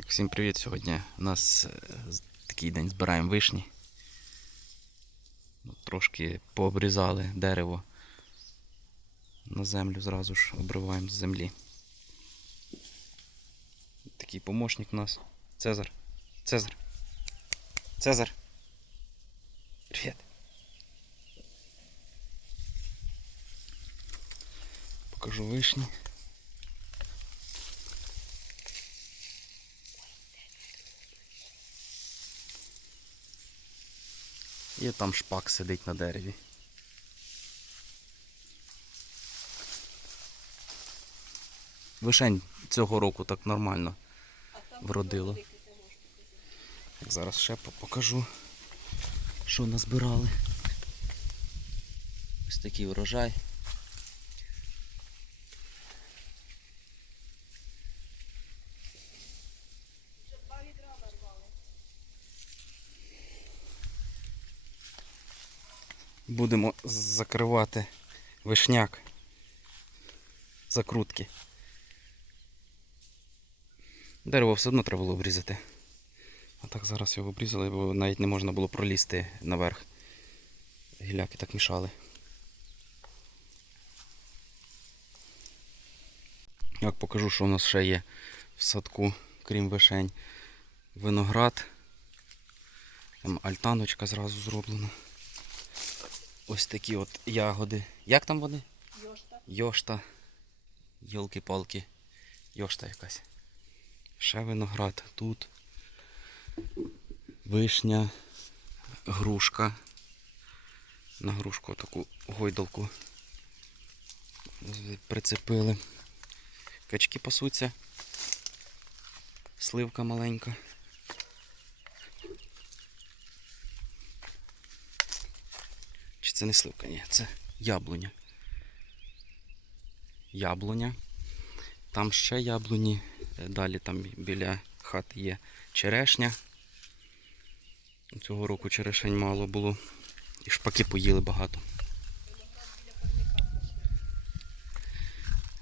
Всім привіт! Сьогодні у нас е, такий день збираємо вишні. Ну, Трошки пообрізали дерево на землю, зразу ж обриваємо з землі. Такий помощник у нас. Цезар. Цезар. Цезар. Привіт. Покажу вишні. І там шпак сидить на дереві. Вишень цього року так нормально вродило. Так, Зараз ще покажу, що назбирали. Ось такий врожай. Будемо закривати вишняк. Закрутки. Дерево все одно треба було обрізати. А так зараз його обрізали, бо навіть не можна було пролізти наверх. Гіляки так мішали. Як покажу, що у нас ще є в садку, крім вишень. Виноград. Там альтаночка зразу зроблена. Ось такі от ягоди. Як там вони? Йошта. Йошта. Йолки-палки. Йошта якась. Ще виноград тут. Вишня, грушка. На грушку таку гойдалку прицепили. Качки пасуться. Сливка маленька. Це не сливка? Ні, це яблуня. Яблуня. Там ще яблуні. Е, Далі там біля хати є черешня. Цього року черешень мало було. І шпаки поїли багато.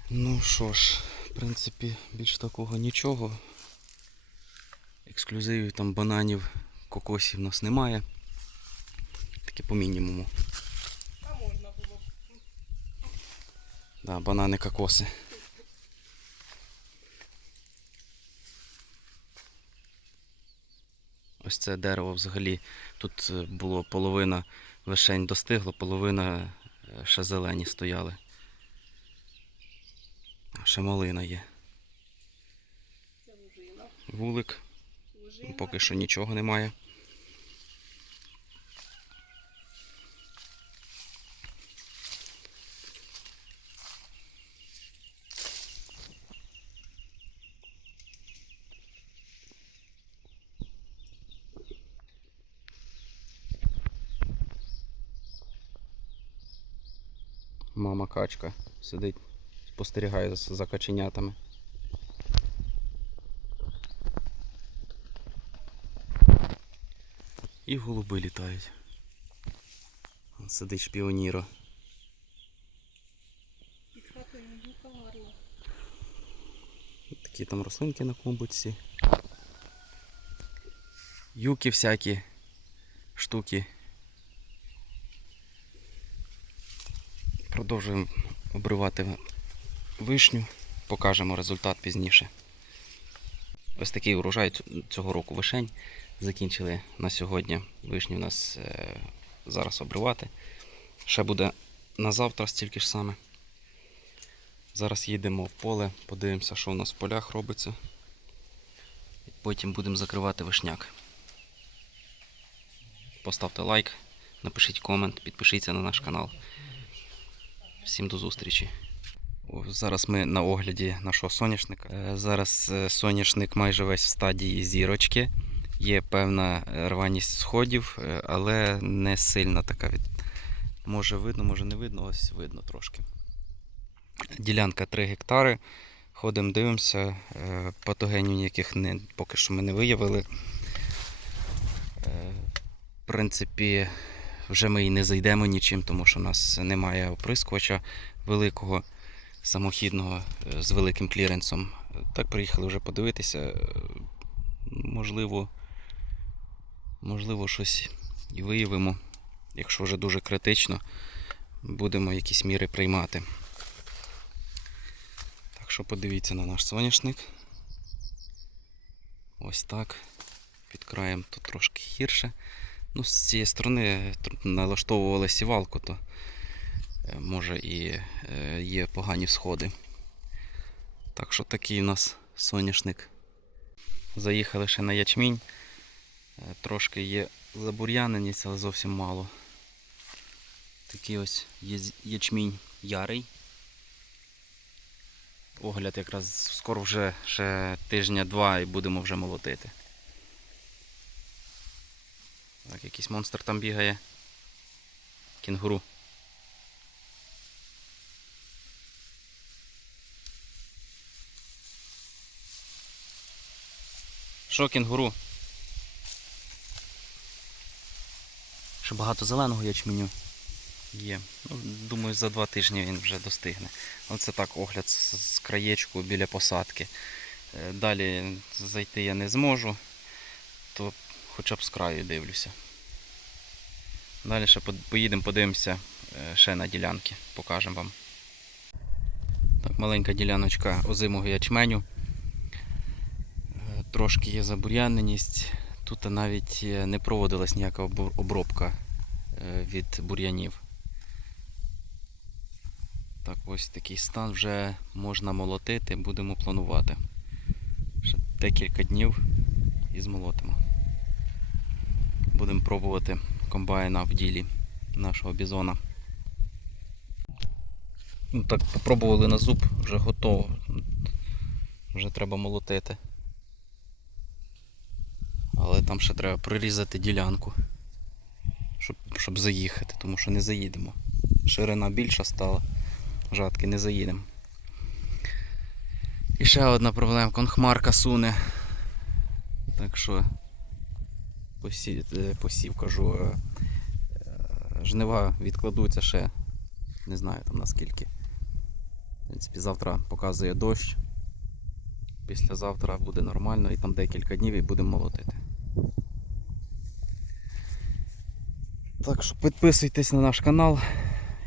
Ну що ж, в принципі, більш такого нічого. Ексклюзивів там бананів, кокосів у нас немає. Таке по мінімуму. А можна було. б. Да, банани, кокоси. Ось це дерево взагалі. Тут е, було половина вишень достигло, половина е, ще зелені стояли. А ще малина є. Вулик, поки що нічого немає. Мама качка сидить, спостерігає за, каченятами. І голуби літають. Сидить шпіоніро. Під хатою юка гарна. Такі там рослинки на клумбочці. Юки всякі штуки. Продовжуємо обривати вишню. Покажемо результат пізніше. Ось такий урожай цього року вишень. Закінчили на сьогодні. Вишні у нас е, зараз обривати. Ще буде на завтра стільки ж саме. Зараз їдемо в поле, подивимося, що у нас в полях робиться. Потім будемо закривати вишняк. Поставте лайк, напишіть комент, підпишіться на наш канал. Всім до зустрічі. Зараз ми на огляді нашого соняшника. Е, Зараз е, соняшник майже весь в стадії зірочки. Є певна рваність сходів, е, але не сильна така від. Може видно, може не видно, ось видно трошки. Ділянка 3 гектари. Ходимо, дивимося. Патогенів ніяких не, поки що ми не виявили. В принципі, вже ми і не зайдемо нічим, тому що у нас немає оприскувача великого, самохідного е, з великим кліренсом. Так приїхали вже подивитися. Е, можливо, можливо, щось і виявимо. Якщо вже дуже критично, будемо якісь міри приймати. Так що подивіться на наш соняшник. Ось так. Під краєм тут трошки гірше. Ну, з цієї сторони налаштовували сівалку, то е, може і е, є погані всходи. Так що такий у нас соняшник. Заїхали ще на ячмінь. Е, Трошки є забур'яненість, але зовсім мало. Такий ось ячмінь ярий. Огляд якраз скоро вже ще тижня-два і будемо вже молотити. Так, якийсь монстр там бігає. Кінгуру. Що, кінгуру? Ще багато зеленого ячменю є. Ну, думаю, за два тижні він вже достигне. Оце так огляд з, з краєчку біля посадки. Е, Далі зайти я не зможу, то хоча б з краю дивлюся. Далі ще поїдемо, подивимося е, ще на ділянки, покажемо вам. Так, маленька діляночка озимого ячменю. Е, Трошки є забур'яненість. Тут навіть е, не проводилась ніяка обробка від бур'янів. Так, ось такий стан вже можна молотити, будемо планувати. Ще декілька днів і змолотимо. Будемо пробувати комбайна в ділі нашого бізона. Ну так, попробували на зуб, вже готово. Вже треба молотити. Але там ще треба прорізати ділянку, щоб, щоб заїхати, тому що не заїдемо. Ширина більша стала, жатки не заїдемо. І ще одна проблема, конхмарка суне. Так що посів, е, посів кажу, е, е, жнива відкладуться ще, не знаю там наскільки. В принципі, завтра показує дощ. Післязавтра буде нормально і там декілька днів і будемо молотити. Так що підписуйтесь на наш канал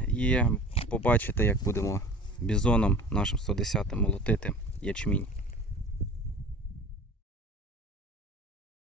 і побачите, як будемо бізоном нашим 110 молотити ячмінь.